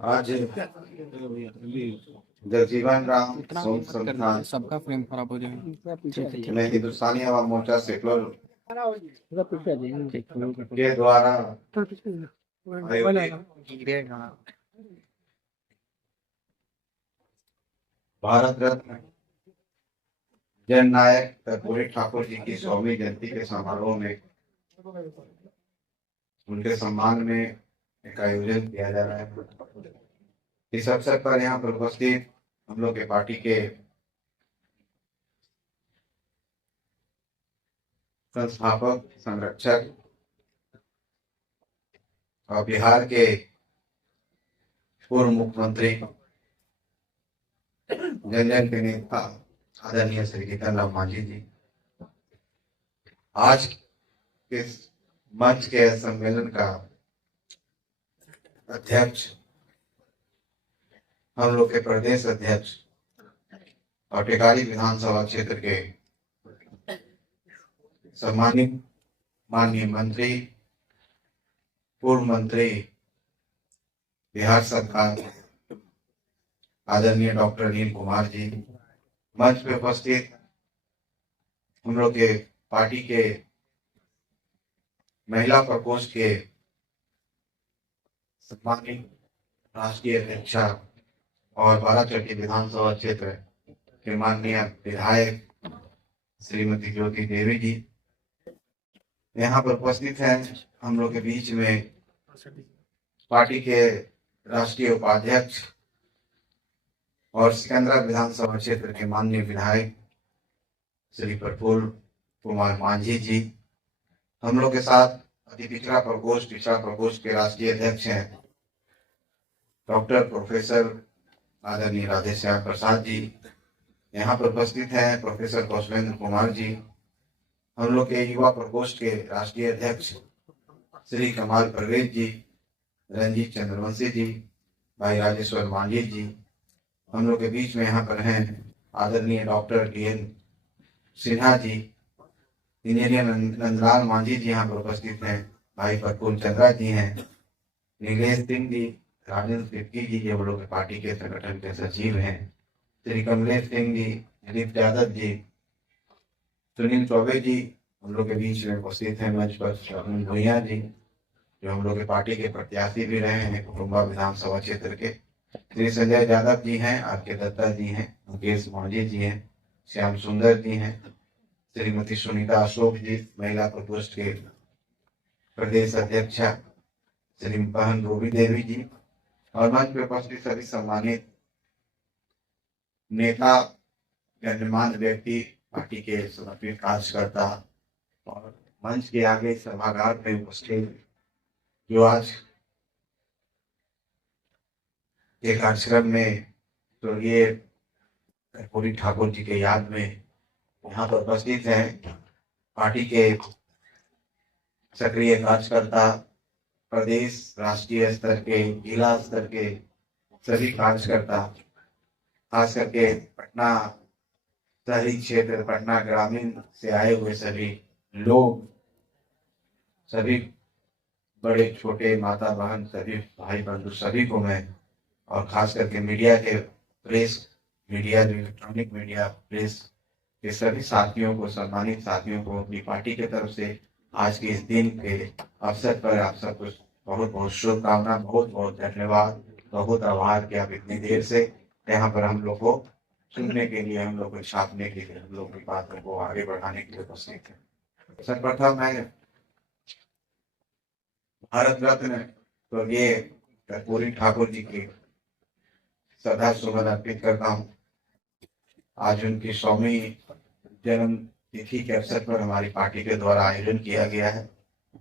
आज जगजीवन राम इतना शोध मत करना, संस्थान सबका फ्रेम खराब हो जाएगा। ठीक है, में हिंदुस्तानी आवाम मोर्चा सेकुलर ठीक के द्वारा है। आयोजित गिरेगा। भारत रत्न जननायक कर्पूरी ठाकुर जी की 100वीं जयंती के समारोह में उनके सम्मान में एक आयोजन किया जा रहा है। इस अवसर पर यहाँ पर उपस्थित हम लोग के पार्टी के संस्थापक, संरक्षक और बिहार के पूर्व मुख्यमंत्री, जन जन के नेता आदरणीय श्री जीतन राम मांझी जी, आज के मंच के सम्मेलन का अध्यक्ष, हम लोग के प्रदेश अध्यक्ष और टेकारी विधानसभा क्षेत्र के सम्मानित माननीय मंत्री, पूर्व मंत्री बिहार सरकार आदरणीय डॉक्टर अनिल कुमार जी, मंच पे उपस्थित हम लोग के पार्टी के महिला प्रकोष्ठ के सम्मानित राष्ट्रीय अध्यक्षा और बाराचट्टी विधानसभा क्षेत्र के माननीय विधायक श्रीमती ज्योति देवी जी यहाँ पर उपस्थित हैं। हम लोग के बीच में पार्टी के राष्ट्रीय उपाध्यक्ष और सिकंदरा विधानसभा क्षेत्र के माननीय विधायक श्री प्रफुल्ल कुमार मांझी जी, हम लोग के साथ अति पिछड़ा प्रकोष्ठ के राष्ट्रीय अध्यक्ष हैं डॉक्टर प्रोफेसर आदरणीय राधेश्याम प्रसाद जी, यहाँ पर उपस्थित हैं प्रोफेसर कौशलेंद्र कुमार जी, हम लोग के युवा प्रकोष्ठ के राष्ट्रीय अध्यक्ष श्री कमाल परवेज जी, रंजीत चंद्रवंशी जी, भाई राजेश्वर मांझी जी, हम लोग के बीच में यहाँ पर हैं आदरणीय doctor DN Sinha ji, engineer Nandlal Manjhi जी यहाँ पर उपस्थित हैं, भाई प्रफुल्ल चंद्रा जी हैं, नीलेश सिंह जी, राजेंद्र तिर्की जी, ये हम लोग के पार्टी के संगठन के सचिव हैं, श्री कमलेश सिंह जी, दिलीप यादव जी, सुनील चौबे जी हम लोग के बीच में उपस्थित हैं। मंच पर अरुण भुइया जी जो हम लोग के पार्टी के प्रत्याशी भी रहे हैं कुटुम्बा विधानसभा क्षेत्र के, श्री संजय यादव जी हैं, RK दत्ता जी हैं, मुकेश मांझी जी हैं, श्याम सुंदर जी हैं, श्रीमती सुनीता अशोक जी महिला प्रकोष्ठ के प्रदेश अध्यक्षा, श्री बहन रूबी देवी जी और मंच पर उपस्थित सभी सम्मानित नेता, गणमान्य व्यक्ति, पार्टी के समर्पित कार्यकर्ता और मंच के आगे सभागार में उपस्थित जो आज के कार्यक्रम में स्वर्गीय कर्पूरी ठाकुर जी के याद में यहाँ पर उपस्थित हैं पार्टी के सक्रिय कार्यकर्ता, प्रदेश राष्ट्रीय स्तर के, जिला स्तर के सभी कार्यकर्ता, खास करके पटना शहरी क्षेत्र, पटना ग्रामीण से आए हुए सभी लोग, सभी बड़े छोटे, माता बहन, सभी भाई बंधु, सभी को मैं और खास करके मीडिया के प्रेस मीडिया, जो इलेक्ट्रॉनिक मीडिया प्रेस के सभी साथियों को, सम्मानित साथियों को अपनी पार्टी की तरफ से आज के इस दिन के अवसर पर आप सबको बहुत बहुत शुभकामना, बहुत बहुत धन्यवाद, बहुत आभार कि आप इतनी देर से यहाँ पर हम लोग को सुनने के लिए, हम लोग को छापने के लिए, हम लोग की बातों को आगे बढ़ाने के लिए उपस्थित है। सर्वप्रथम मैं भारत रत्न स्वर्गीय कर्पूरी ठाकुर जी की श्रद्धा सुमन अर्पित करता हूँ। आज उनकी 100वीं जन्म तिथि के अवसर पर हमारी पार्टी के द्वारा आयोजन किया गया है।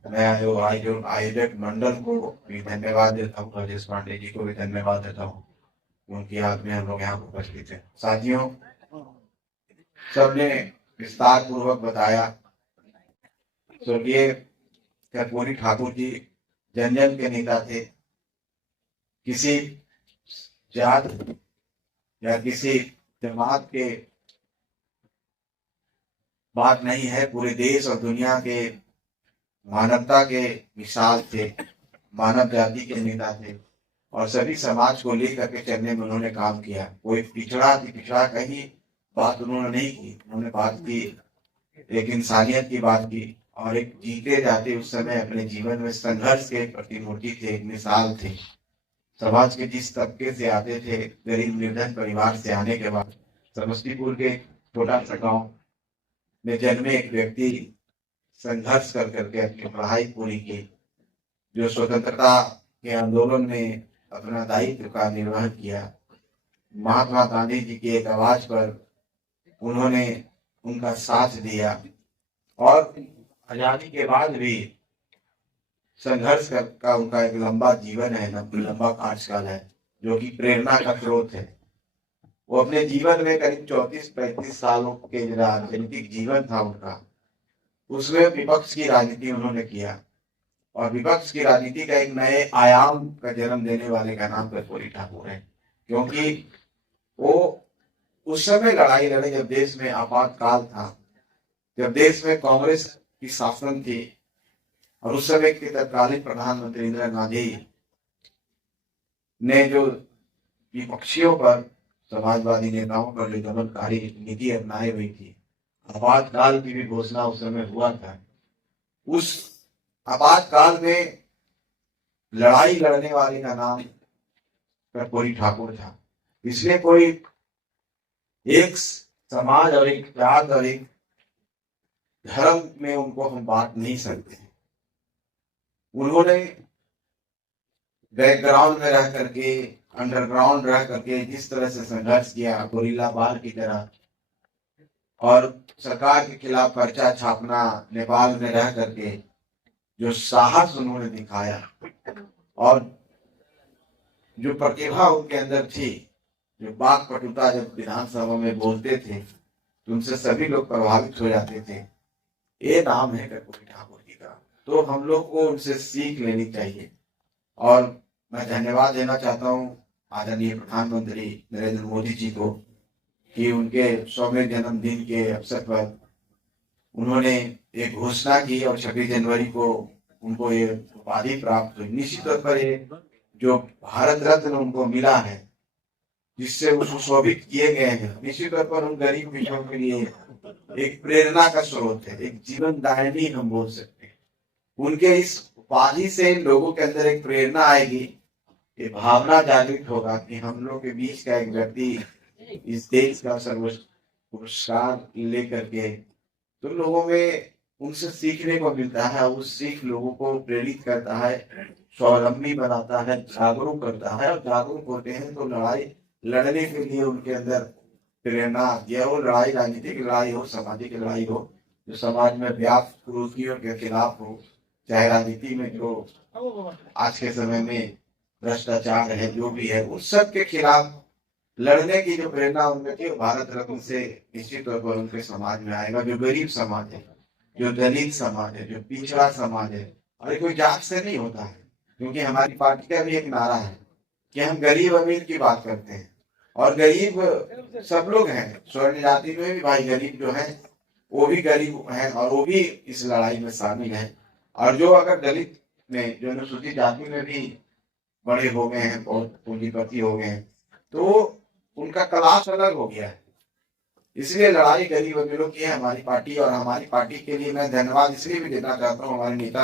मैं आयोजक मंडल को भी धन्यवाद देता हूँ, राजेश पांडे जी को भी धन्यवाद देता हूँ, उनकी याद में हम लोग यहाँ उपस्थित हैं। साथियों, सबने विस्तार पूर्वक बताया, स्वर्गीय कर्पूरी ठाकुर जी जन जन के नेता थे, किसी जात या किसी जमात के बात नहीं है, पूरे देश और दुनिया के मानवता के मिसाल थे, मानव जाति के नेता थे। और सभी समाज को लेकर के चलने में उन्होंने काम किया। कोई पिछड़ा पिछड़ा कहीं बात उन्होंने नहीं की। उन्होंने बात की, एक इंसानियत की बात की, और एक जीते जाते उस समय अपने जीवन में संघर्ष के प्रतिमूर्ति थे, एक मिसाल थे। समाज के जिस तबके से आते थे, गरीब निर्धन परिवार से आने के बाद समस्तीपुर के छोटा सा गांव में जन्मे एक व्यक्ति संघर्ष कर करके अपनी पढ़ाई पूरी की, जो स्वतंत्रता के आंदोलन में अपना दायित्व का निर्वहन किया। महात्मा गांधी जी की एक आवाज पर उन्होंने उनका साथ दिया, और आजादी के बाद भी संघर्ष का उनका एक लंबा जीवन है, लंबा कार्यकाल है, जो कि प्रेरणा का स्रोत है। वो अपने जीवन में करीब 34-35 सालों के राजनीतिक जीवन था उनका, उसमें विपक्ष की राजनीति उन्होंने किया, और विपक्ष की राजनीति का एक नए आयाम का जन्म देने वाले का नाम कर्पूरी ठाकुर है। क्योंकि वो उस समय लड़ाई लड़े जब देश में आपातकाल था, जब देश में कांग्रेस की शासन थी, और उस समय के तत्कालीन प्रधानमंत्री इंदिरा गांधी ने जो विपक्षियों पर, समाजवादी नेताओं पर जो दमनकारी नीति अपनाई हुई थी, आपातकाल की भी घोषणा उस समय हुआ था। उस आपातकाल में लड़ाई लड़ने वाले का नाम कर्पूरी ठाकुर था। इसलिए कोई एक समाज और एक जात और एक धर्म में उनको हम बांट नहीं सकते। उन्होंने बैकग्राउंड में रह करके, अंडरग्राउंड रह करके जिस तरह से संघर्ष किया, गोरिल्ला बाल की तरह, और सरकार के खिलाफ पर्चा छापना, नेपाल में रह करके जो साहस उन्होंने दिखाया, और जो प्रतिभा उनके अंदर थी, जो बात पटुता जब विधानसभा में बोलते थे तो उनसे सभी लोग प्रभावित हो जाते थे, ये नाम है कर्पूरी ठाकुर जी का। तो हम लोग को उनसे सीख लेनी चाहिए। और मैं धन्यवाद देना चाहता हूँ आदरणीय प्रधानमंत्री नरेंद्र मोदी जी को, कि उनके 100वें जन्मदिन के अवसर पर उन्होंने एक घोषणा की, और 26 जनवरी को उनको ये उपाधि प्राप्त हुई। निश्चित तौर पर ये जो भारत रत्न उनको मिला है, जिससे वो सुशोभित किए गए हैं, निश्चित तौर पर उन गरीब विषयों के लिए एक प्रेरणा का स्रोत है, एक जीवन दायिनी हम बोल सकते हैं। उनके इस उपाधि से लोगों के अंदर एक प्रेरणा आएगी, ये भावना जागृत होगा कि हम लोग के बीच का एक व्यक्ति इस देश का सर्वोच्च पुरस्कार लेकर के, तो लोगों में उनसे सीखने को मिलता है। उस सीख लोगों को प्रेरित करता है, स्वावलंबी बनाता है, जागरूक करता है, और जागरूक होते हैं तो लड़ाई लड़ने के लिए उनके अंदर प्रेरणा आती है। वो लड़ाई राजनीतिक लड़ाई हो, सामाजिक लड़ाई हो, जो समाज में व्याप्त कुरीतियों के खिलाफ हो, चाहे राजनीति में जो आज के समय में भ्रष्टाचार है, जो भी है, उन सब के खिलाफ लड़ने की जो प्रेरणा उनमें थी, भारत रत्न से निश्चित तौर पर उनके समाज में आएगा। जो गरीब समाज है, जो दलित समाज है, जो पिछड़ा समाज है, और कोई जात से नहीं होता है, क्योंकि हमारी पार्टी का भी एक नारा है कि हम गरीब अमीर की बात करते हैं, और गरीब सब लोग हैं। स्वर्ण जाति में भी भाई गरीब जो है वो भी गरीब हैं, और वो भी इस लड़ाई में शामिल है। और जो अगर दलित में, जो अनुसूचित जाति में भी बड़े हो गए हैं, बहुत पूंजीपति हो गए हैं, तो उनका क्लास अलग हो गया है। इसलिए लड़ाई गरीब अमीरों की है हमारी पार्टी। और हमारी पार्टी के लिए मैं धन्यवाद इसलिए भी देना चाहता हूँ, हमारे नेता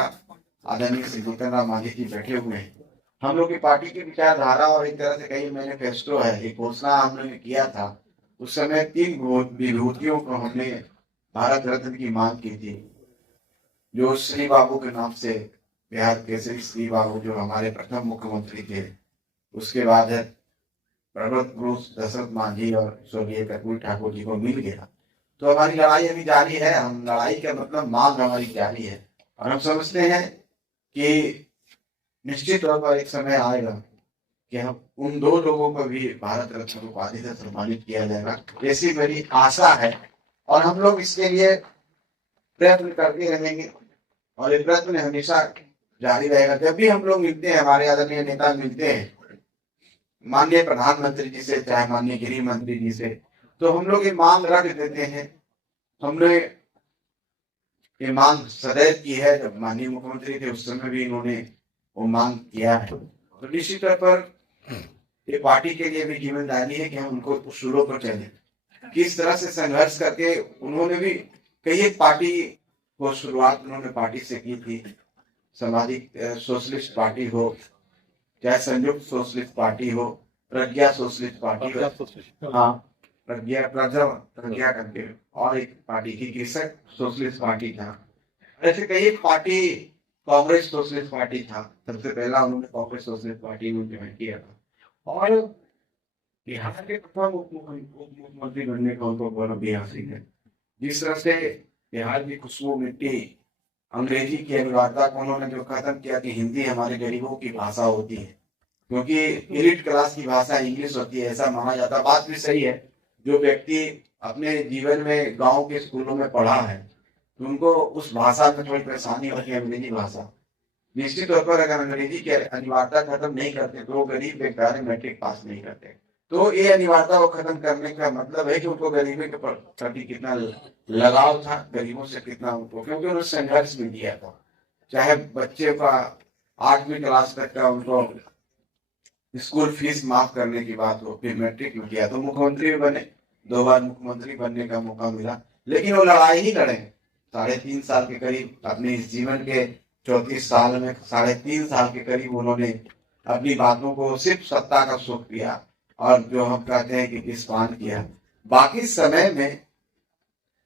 आदरणीय श्री जीतन राम मांझी जी बैठे हुए हैं। हम लोग की पार्टी की विचारधारा, और एक तरह से कई मैनिफेस्टो है, एक घोषणा हमने किया था। उस समय 3 विभूतियों को हमने भारत रत्न की मांग की थी, जो श्री बाबू के नाम से, बिहार के श्री बाबू जो हमारे प्रथम मुख्यमंत्री थे, उसके बाद है प्रबल पुरुष दशरथ मांझी, और स्वर्गीय कर्पूरी ठाकुर जी को मिल गया। तो हमारी लड़ाई अभी जारी है। हम लड़ाई का मतलब मांग हमारी जारी है, और हम समझते हैं कि निश्चित तौर पर एक समय आएगा कि हम उन 2 लोगों को भी भारत रत्न उपाधि से सम्मानित किया जाएगा, ऐसी मेरी आशा है। और हम लोग इसके लिए प्रयत्न करते रहेंगे, और ये प्रयत्न हमेशा जारी रहेगा। जब भी हम लोग मिलते हैं, हमारे आदरणीय नेता मिलते हैं माननीय प्रधानमंत्री जी से, चाहे माननीय गृह मंत्री जी से, तो हम लोग ये मांग रख देते हैं। हमने ये मांग सदैव की है, जब माननीय मुख्यमंत्री थे उस समय भी इन्होंने वो मांग किया है। तो निश्चित तौर पर ये पार्टी के लिए भी जिम्मेदारी है कि हम उनको उसूलों पर चलें। किस तरह से संघर्ष करके उन्होंने भी कई एक पार्टी को शुरुआत उन्होंने पार्टी से की थी। सामाजिक सोशलिस्ट पार्टी हो, चाहे संयुक्त सोशलिस्ट पार्टी हो, प्रज्ञा सोशलिस्ट पार्टी हो, हाँ प्रज्ञा करके, और एक पार्टी की कृषक सोशलिस्ट पार्टी था। ऐसे कई एक पार्टी, कांग्रेस सोशलिस्ट पार्टी था, सबसे पहला उन्होंने कांग्रेस सोशलिस्ट पार्टी में ज्वाइन किया था। और बिहार के प्रथम उप मुख्यमंत्री बनने का उनको गौरव भी हासिल है। जिस तरह से बिहार की खुशबू मिट्टी, अंग्रेजी की अनिवार्यता को उन्होंने जो खत्म किया कि हिंदी हमारे गरीबों की भाषा होती है, क्योंकि एलिट क्लास की भाषा इंग्लिश होती है, ऐसा माना जाता है। बात भी सही है। जो व्यक्ति अपने जीवन में गांव के स्कूलों में पढ़ा है तो उनको उस भाषा में थोड़ी परेशानी होती है, अंग्रेजी भाषा। निश्चित तौर पर अगर अंग्रेजी की अनिवार्यता खत्म नहीं करते तो वो गरीब बेकार मैट्रिक पास नहीं करते। तो ये अनिवार्यता को खत्म करने का मतलब है कि उनको गरीबी के प्रति कितना लगाव था, गरीबों से कितना उनको, क्योंकि उन्होंने संघर्ष भी किया था। चाहे बच्चे का 8वीं क्लास तक का उनको स्कूल फीस माफ करने की बात हो, फिर मैट्रिक में किया तो मुख्यमंत्री भी बने, 2 बार मुख्यमंत्री बनने का मौका मिला। लेकिन वो लड़ाई ही लड़े 3.5 साल के करीब, अपने इस जीवन के 34 साल में 3.5 साल के करीब उन्होंने अपनी बातों को सिर्फ सत्ता का सुख किया और जो हम कहते हैं कि विस्पान किया। बाकी समय में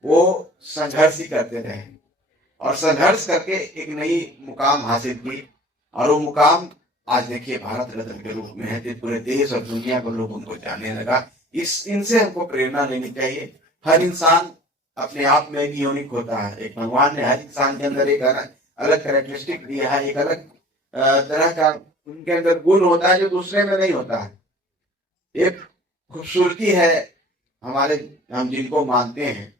वो संघर्ष ही करते रहे और संघर्ष करके एक नई मुकाम हासिल की, और वो मुकाम आज देखिए भारत रत्न के रूप में है, जो पूरे देश और दुनिया को लोग उनको जानने लगा। इनसे हमको प्रेरणा लेनी चाहिए। हर इंसान अपने आप में एक यूनिक होता है। एक भगवान ने हर इंसान के अंदर एक अलग कैरेक्टरिस्टिक दिया है, एक अलग तरह का उनके अंदर गुण होता है जो दूसरे में नहीं होता है। एक खूबसूरती है हमारे, हम जिनको मानते हैं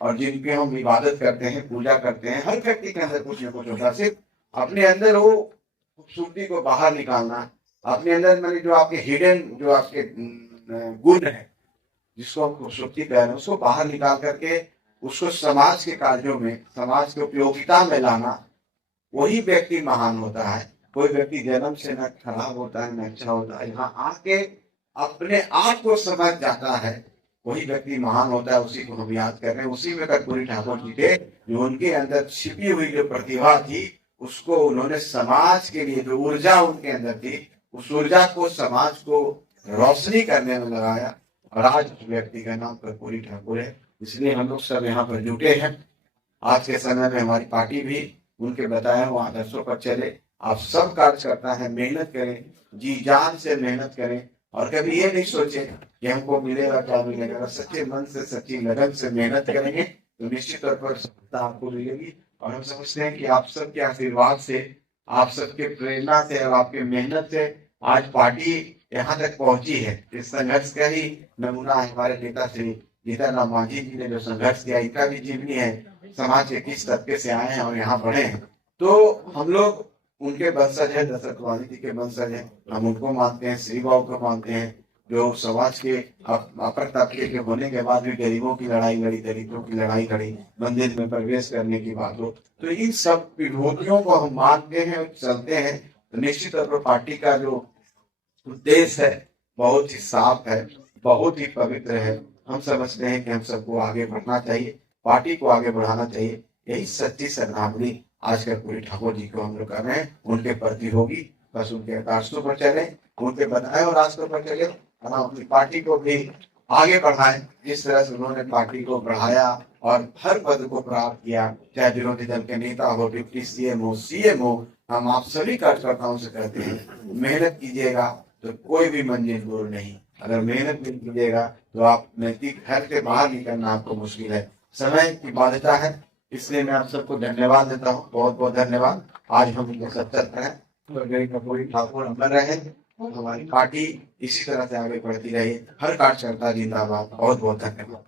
और जिनकी हम इबादत करते हैं, पूजा करते हैं, हर व्यक्ति के अंदर कुछ न कुछ होता है। सिर्फ अपने अंदर वो खूबसूरती को बाहर निकालना, अपने अंदर मैंने जो आपके हिडन, जो आपके गुण है, जिसको हम खूबसूरती कह रहे हैं, उसको बाहर निकाल करके उसको समाज के कार्यों में, समाज के उपयोगिता में लाना, वही व्यक्ति महान होता है। कोई व्यक्ति जन्म से न खराब होता है न अच्छा होता है, यहाँ आके अपने आप को समझ जाता है, वही व्यक्ति महान होता है। उसी को हम याद कर रहे हैं। उसी में कर्पूरी ठाकुर जी थे, जो उनके अंदर छिपी हुई जो प्रतिभा थी उसको उन्होंने समाज के लिए, जो ऊर्जा उनके अंदर थी, उस ऊर्जा को समाज को रोशनी करने में लगाया। और आज उस व्यक्ति का नाम कर्पूरी ठाकुर है, इसलिए हम लोग सब यहाँ पर जुटे हैं। आज के समय में हमारी पार्टी भी उनके बताए हुए आदर्शों पर चले। आप सब कार्यकर्ता है, मेहनत करें, जी जान से मेहनत करें, और कभी ये नहीं सोचे कि हमको मिलेगा क्या मिलेगा। अगर सच्चे मन से, सच्ची लगन से मेहनत करेंगे तो निश्चित तौर पर सफलता आपको मिलेगी। और हम समझते हैं कि आप सबके आशीर्वाद से, आप सबके प्रेरणा से और आपके मेहनत से आज पार्टी यहाँ तक पहुंची है। इस संघर्ष का ही नमूना है हमारे नेता श्री जीतन मांझी जी ने जो संघर्ष किया। इनका भी जीवनी है, समाज के किस तबके से आए हैं और यहाँ बढ़े हैं। तो हम लोग उनके वंशज है, दशरथ वाणी जी के वंशज है। हम उनको मानते हैं, श्री बाबू को मानते हैं, जो समाज के अपर तबके के होने के बाद भी गरीबों की लड़ाई लड़ी, दलितों की लड़ाई लड़ी, मंदिर में प्रवेश करने की बात हो। तो इन सब विभूतियों को हम मानते हैं और चलते हैं। तो निश्चित तौर पर पार्टी का जो उद्देश्य है बहुत ही साफ है, बहुत ही पवित्र है। हम समझते हैं कि हम सबको आगे बढ़ना चाहिए, पार्टी को आगे बढ़ाना चाहिए। यही सच्ची श्रद्धांजलि आज कर्पूरी ठाकुर जी को हम लोग कर रहे हैं, उनके प्रति होगी। बस उनके रास्तों पर चले, उनके बताए और रास्तों पर चले, हम अपनी पार्टी को भी आगे बढ़ाएं। जिस तरह से उन्होंने पार्टी को बढ़ाया और हर पद को प्राप्त किया, चाहे विरोधी दल के नेता हो, डिप्टी सीएम हो, सीएम हो, हम आप सभी कार्यकर्ताओं से कहते हैं मेहनत कीजिएगा तो कोई भी मंजिल दूर नहीं। अगर मेहनत नहीं कीजिएगा तो आप नैतिक घर से बाहर निकलना आपको मुश्किल है। समय की बाध्यता है, इसलिए मैं आप सबको धन्यवाद देता हूँ, बहुत बहुत धन्यवाद। आज हम उनके सत्तर हैं, कर्पूरी ठाकुर अमर रहे, हमारी पार्टी इसी तरह से आगे बढ़ती रही। हर कार्यकर्ता जिंदाबाद। बहुत बहुत धन्यवाद।